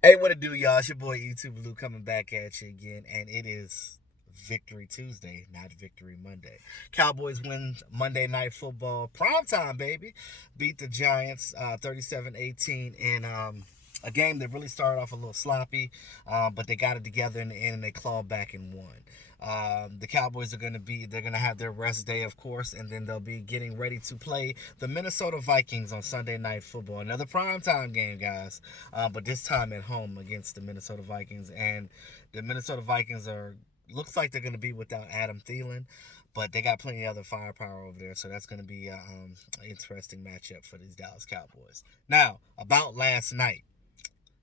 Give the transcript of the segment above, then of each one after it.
Hey, what it do, y'all? It's your boy YouTube Blue coming back at you again, and it is Victory Tuesday, not Victory Monday. Cowboys win Monday Night Football, primetime, baby. Beat the Giants 37-18 in a game that really started off a little sloppy, but they got it together in the end and they clawed back and won. The Cowboys are they're gonna have their rest day, of course, and then they'll be getting ready to play the Minnesota Vikings on Sunday Night Football. Another primetime game, guys, but this time at home against the Minnesota Vikings. And the Minnesota Vikings are looks like they're gonna be without Adam Thielen, but they got plenty of other firepower over there, so that's going to be an interesting matchup for these Dallas Cowboys. Now, about last night,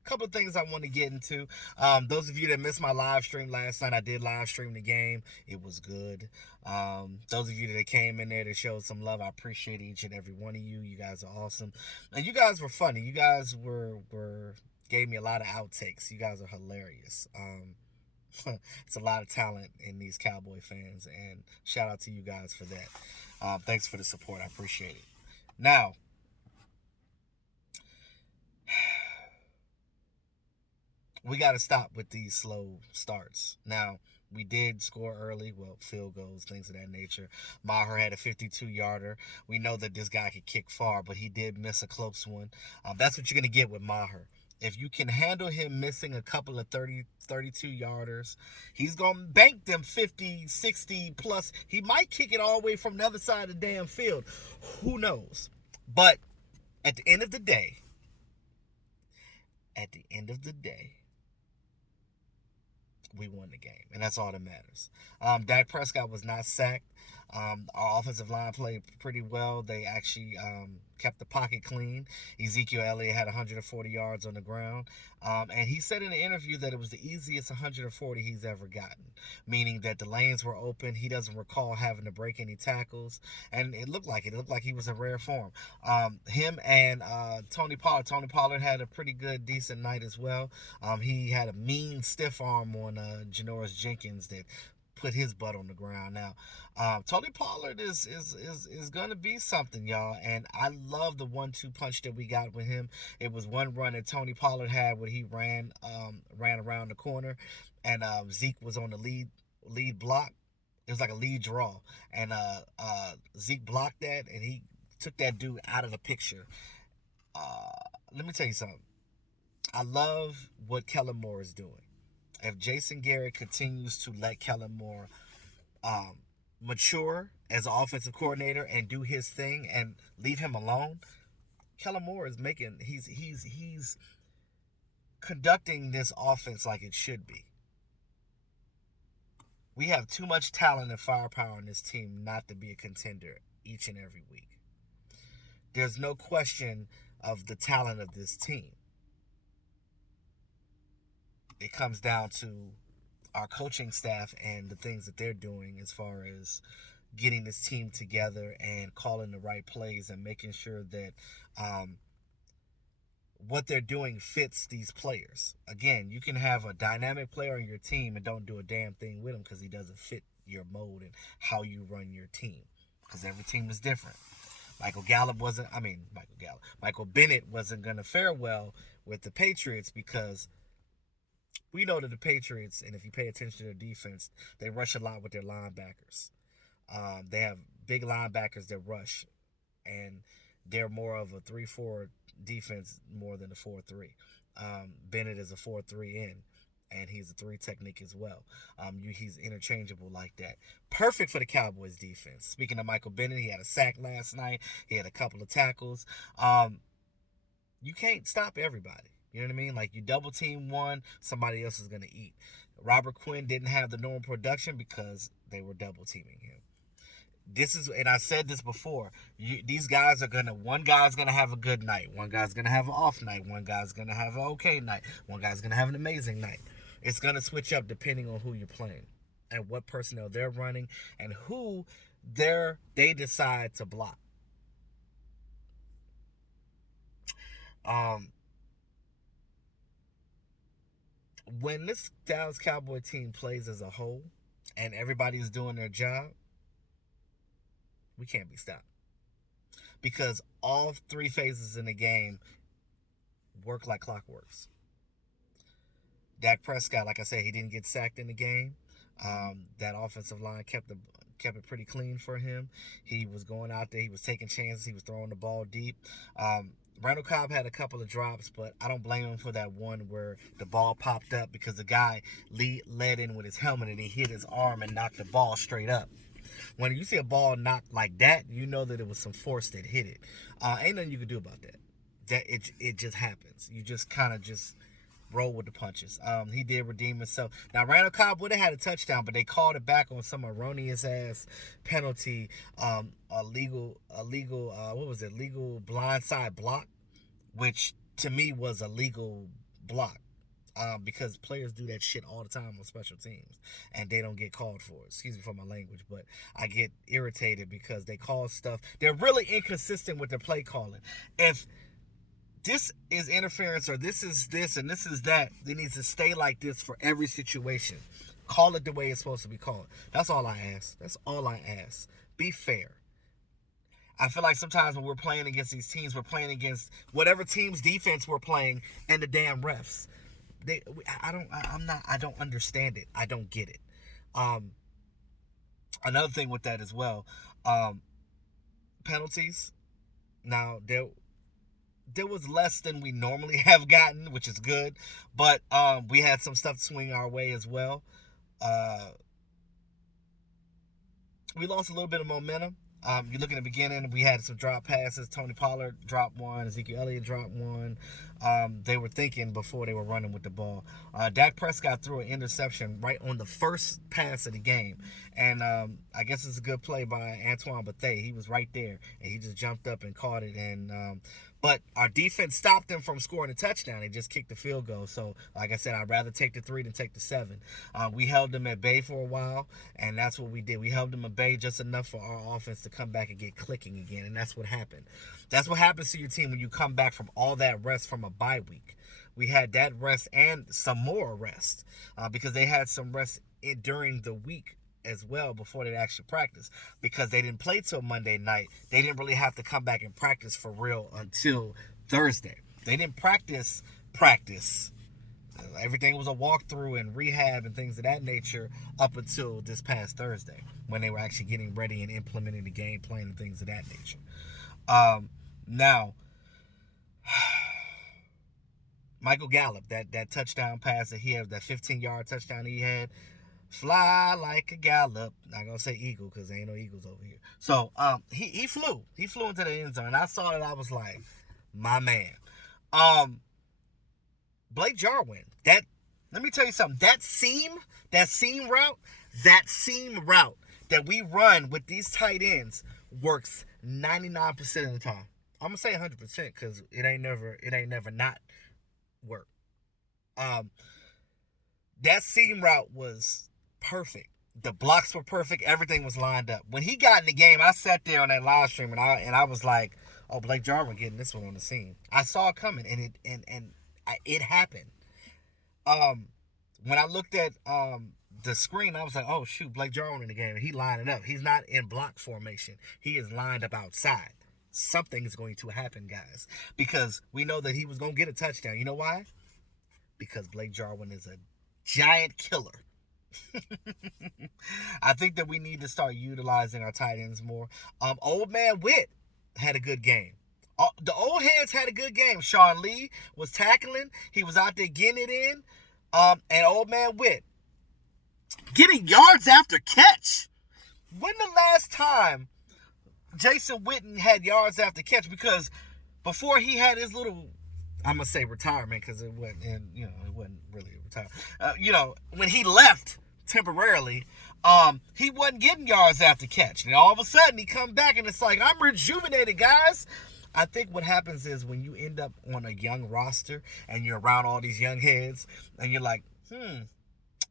couple of things I want to get into. Those of you that missed my live stream last night, I did live stream the game. It was good. Those of you that came in there to show some love, I appreciate each and every one of you. You guys are awesome, and you guys were funny. You guys were gave me a lot of outtakes. You guys are hilarious. It's a lot of talent in these Cowboy fans, and shout out to you guys for that. Thanks for the support. I appreciate it. Now, we got to stop with these slow starts. Now, we did score early, well, field goals, things of that nature. Maher had a 52-yarder. We know that this guy could kick far, but he did miss a close one. That's what you're going to get with Maher. If you can handle him missing a couple of 32-yarders, he's going to bank them 50, 60 plus. He might kick it all the way from the other side of the damn field. Who knows? But at the end of the day, at the end of the day, we won the game, and that's all that matters. Dak Prescott was not sacked. Our offensive line played pretty well. They actually kept the pocket clean. Ezekiel Elliott had 140 yards on the ground, and he said in the interview that it was the easiest 140 he's ever gotten, meaning that the lanes were open. He doesn't recall having to break any tackles, and it looked like it. It looked like he was in rare form. Him and Tony Pollard. Tony Pollard had a pretty good, decent night as well. He had a mean stiff arm on Janoris Jenkins that put his butt on the ground. Now, Tony Pollard is gonna be something, y'all. And I love the 1-2 punch that we got with him. It was one run that Tony Pollard had where he ran around the corner, and Zeke was on the lead block. It was like a lead draw, and Zeke blocked that, and he took that dude out of the picture. Let me tell you something. I love what Kellen Moore is doing. If Jason Garrett continues to let Kellen Moore um, mature as an offensive coordinator and do his thing and leave him alone, Kellen Moore is making he's conducting this offense like it should be. We have too much talent and firepower in this team not to be a contender each and every week. There's no question of the talent of this team. It comes down to our coaching staff and the things that they're doing as far as getting this team together and calling the right plays and making sure that what they're doing fits these players. Again, you can have a dynamic player on your team and don't do a damn thing with him because he doesn't fit your mode and how you run your team, because every team is different. Michael Bennett wasn't going to fare well with the Patriots because we know that the Patriots, and if you pay attention to their defense, they rush a lot with their linebackers. They have big linebackers that rush, and they're more of a 3-4 defense more than a 4-3. Bennett is a 4-3 in, and he's a 3 technique as well. He's interchangeable like that. Perfect for the Cowboys defense. Speaking of Michael Bennett, he had a sack last night. He had a couple of tackles. You can't stop everybody. You know what I mean? Like, you double team one, somebody else is going to eat. Robert Quinn didn't have the normal production because they were double teaming him. And I said this before, these guys one guy's gonna have a good night, one guy's gonna have an off night, one guy's gonna have an okay night, one guy's gonna have an amazing night. It's gonna switch up depending on who you're playing and what personnel they're running and who they decide to block. Um, when this Dallas Cowboy team plays as a whole and everybody's doing their job, we can't be stopped because all 3 phases in the game work like clockworks. Dak Prescott, like I said, he didn't get sacked in the game. That offensive line kept it pretty clean for him. He was going out there. He was taking chances. He was throwing the ball deep. Randall Cobb had a couple of drops, but I don't blame him for that one where the ball popped up because the guy led in with his helmet and he hit his arm and knocked the ball straight up. When you see a ball knocked like that, you know that it was some force that hit it. Ain't nothing you can do about that. It just happens. You just kind of just roll with the punches. He did redeem himself. Now Randall Cobb would have had a touchdown, but they called it back on some erroneous ass penalty. A legal what was it? Legal blindside block, which to me was a legal block. Because players do that shit all the time on special teams and they don't get called for it. Excuse me for my language, but I get irritated because they call stuff. They're really inconsistent with their play calling. If this is interference or this is this and this is that, it needs to stay like this for every situation. Call it the way it's supposed to be called. That's all I ask. That's all I ask. Be fair. I feel like sometimes when we're playing against these teams, we're playing against whatever team's defense we're playing and the damn refs. I don't understand it. I don't get it. Another thing with that as well, penalties. Now there was less than we normally have gotten, which is good, but we had some stuff swing our way as well. We lost a little bit of momentum. You look in the beginning, we had some drop passes. Tony Pollard dropped one. Ezekiel Elliott dropped one. They were thinking before they were running with the ball. Dak Prescott threw an interception right on the first pass of the game. And I guess it's a good play by Antoine Bethea. He was right there, and he just jumped up and caught it. But our defense stopped them from scoring a touchdown. They just kicked the field goal. So, like I said, I'd rather take the 3 than take the 7. We held them at bay for a while, and that's what we did. We held them at bay just enough for our offense to come back and get clicking again, and that's what happened. That's what happens to your team when you come back from all that rest from a bye week. We had that rest and some more rest because they had some rest during the week as well before they actually practice, because they didn't play till Monday night. They didn't really have to come back and practice for real until Thursday. They didn't practice. Everything was a walkthrough and rehab and things of that nature up until this past Thursday when they were actually getting ready and implementing the game plan and things of that nature. Now, Michael Gallup, that touchdown pass that he had, that 15-yard touchdown he had, fly like a Gallup. Not gonna say eagle because there ain't no eagles over here. So he flew into the end zone, and I saw it. I was like, my man. Blake Jarwin. Let me tell you something. That seam route that we run with these tight ends works 99% of the time. I'm gonna say 100% because it ain't never not work. That seam route was perfect. The blocks were perfect. Everything was lined up. When he got in the game, I sat there on that live stream and I was like, "Oh, Blake Jarwin getting this one on the scene." I saw it coming, and it happened. When I looked at the screen, I was like, "Oh shoot, Blake Jarwin in the game." He lining up. He's not in block formation. He is lined up outside. Something is going to happen, guys, because we know that he was going to get a touchdown. You know why? Because Blake Jarwin is a giant killer. I think that we need to start utilizing our tight ends more. Old man Witt had a good game. The old heads had a good game. Sean Lee was tackling. He was out there getting it in. And old man Witt getting yards after catch. When the last time Jason Witten had yards after catch? Because before he had his little, I'm gonna say retirement because it wasn't really a retirement. When he left temporarily, he wasn't getting yards after catch, and all of a sudden he come back and it's like, I'm rejuvenated, guys. I think what happens is when you end up on a young roster and you're around all these young heads and you're like,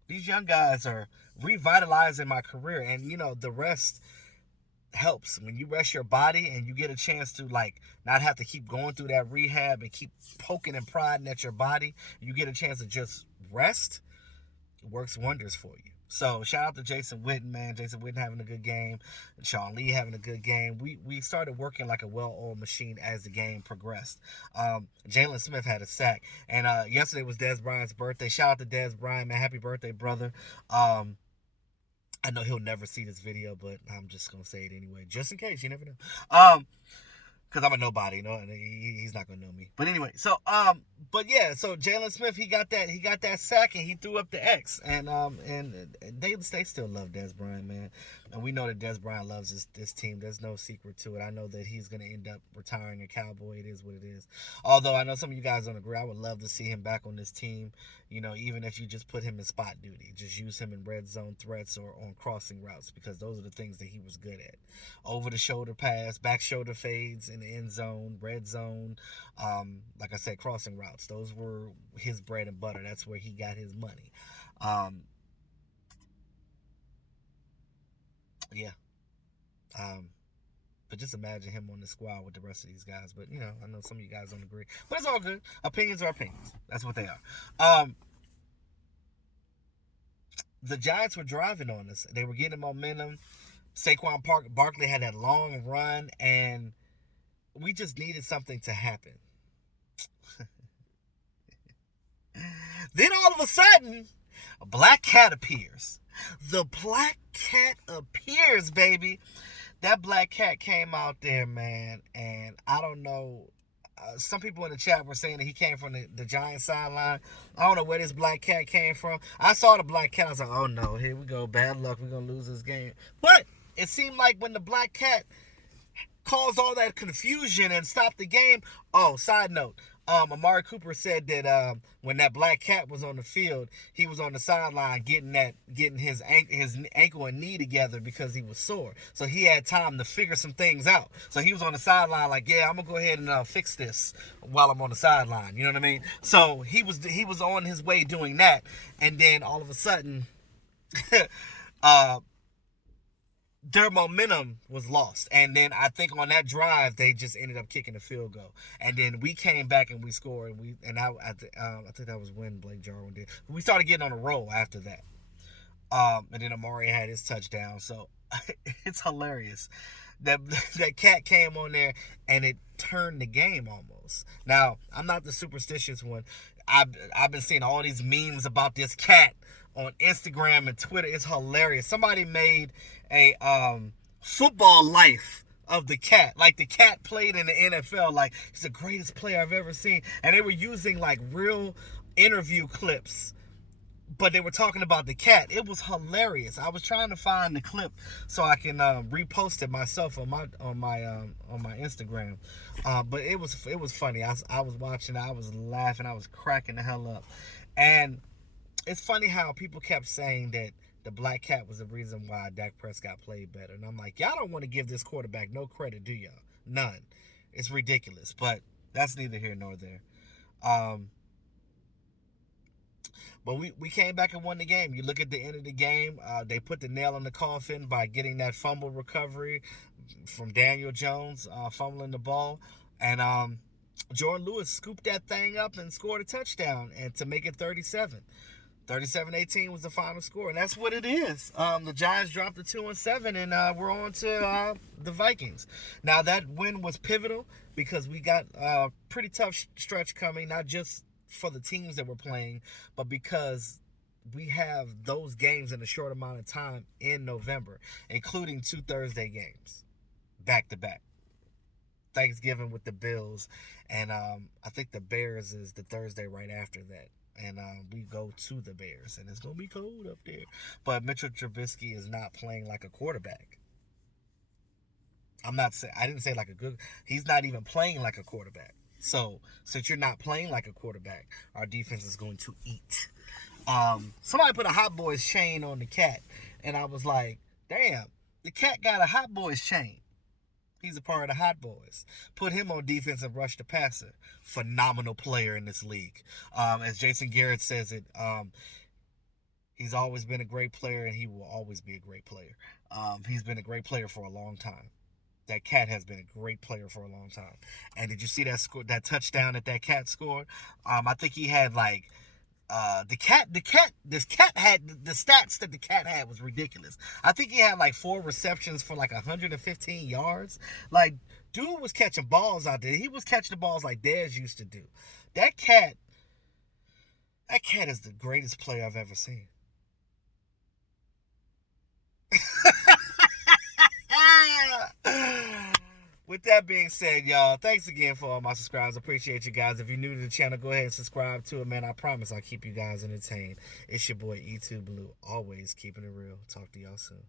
these young guys are revitalizing my career, and the rest helps. When you rest your body and you get a chance to not have to keep going through that rehab and keep poking and prodding at your body, you get a chance to just rest. It works wonders for you. So shout out to Jason Witten, man. Jason Witten having a good game. Sean Lee having a good game. We started working like a well-oiled machine as the game progressed. Jalen Smith had a sack. And yesterday was Dez Bryant's birthday. Shout out to Dez Bryant, man. Happy birthday, brother. I know he'll never see this video, but I'm just gonna say it anyway, just in case. You never know. Because I'm a nobody, you know, and he's not gonna know me. But anyway, so but yeah, so Jalen Smith, he got that sack and he threw up the X, and they still love Dez Bryant, man, and we know that Dez Bryant loves this team. There's no secret to it. I know that he's gonna end up retiring a Cowboy. It is what it is. Although I know some of you guys don't agree, I would love to see him back on this team. You know, even if you just put him in spot duty, just use him in red zone threats or on crossing routes, because those are the things that he was good at. Over the shoulder pass, back shoulder fades in the end zone, red zone. Like I said, crossing routes. Those were his bread and butter. That's where he got his money. Yeah. But just imagine him on the squad with the rest of these guys. But, you know, I know some of you guys don't agree. But it's all good. Opinions are opinions. That's what they are. The Giants were driving on us. They were getting momentum. Saquon Barkley had that long run, and we just needed something to happen. Then all of a sudden, a black cat appears. The black cat appears, baby. That black cat came out there, man, and I don't know. Some people in the chat were saying that he came from the Giants sideline. I don't know where this black cat came from. I saw the black cat. I was like, oh no, here we go. Bad luck. We're going to lose this game. But it seemed like when the black cat caused all that confusion and stopped the game. Oh, side note. Amari Cooper said that when that black cat was on the field, he was on the sideline getting his ankle and knee together because he was sore. So he had time to figure some things out. So he was on the sideline like, yeah, I'm gonna go ahead and fix this while I'm on the sideline. You know what I mean? So he was on his way doing that, and then all of a sudden, their momentum was lost, and then I think on that drive they just ended up kicking a field goal, and then we came back and we scored, I think that was when Blake Jarwin did. We started getting on a roll after that, and then Amari had his touchdown. So it's hilarious that that cat came on there and it turned the game almost. Now I'm not the superstitious one. I've been seeing all these memes about this cat on Instagram and Twitter. It's hilarious. Somebody made a football life of the cat. Like the cat played in the NFL. Like he's the greatest player I've ever seen. And they were using like real interview clips, but they were talking about the cat. It was hilarious. I was trying to find the clip so I can repost it myself on my Instagram. But it was funny. I was watching. I was laughing. I was cracking the hell up. And it's funny how people kept saying that the black cat was the reason why Dak Prescott played better. And I'm like, y'all don't want to give this quarterback no credit, do y'all? None. It's ridiculous. But that's neither here nor there. But we came back and won the game. You look at the end of the game, they put the nail in the coffin by getting that fumble recovery from Daniel Jones, fumbling the ball. And Jordan Lewis scooped that thing up and scored a touchdown and to make it 37. 37-18 was the final score, and that's what it is. The Giants dropped to 2-7, and we're on to the Vikings. Now, that win was pivotal because we got a pretty tough stretch coming, not just for the teams that we're playing, but because we have those games in a short amount of time in November, including 2 Thursday games, back-to-back. Thanksgiving with the Bills, and I think the Bears is the Thursday right after that. And we go to the Bears, and it's going to be cold up there. But Mitchell Trubisky is not playing like a quarterback. I didn't say like a good. He's not even playing like a quarterback. So since you're not playing like a quarterback, our defense is going to eat. Somebody put a Hot Boys chain on the cat, and I was like, damn, the cat got a Hot Boys chain. He's a part of the Hot Boys. Put him on defense and rush the passer. Phenomenal player in this league. As Jason Garrett says it, he's always been a great player, and he will always be a great player. He's been a great player for a long time. That cat has been a great player for a long time. And did you see that touchdown that cat scored? I think he had like This cat had the stats that the cat had was ridiculous. I think he had like 4 receptions for like 115 yards. Like, dude was catching balls out there. He was catching the balls like Dez used to do. That cat, that cat is the greatest player I've ever seen. With that being said, y'all, thanks again for all my subscribers. Appreciate you guys. If you're new to the channel, go ahead and subscribe to it, man. I promise I'll keep you guys entertained. It's your boy E2 Blue, always keeping it real. Talk to y'all soon.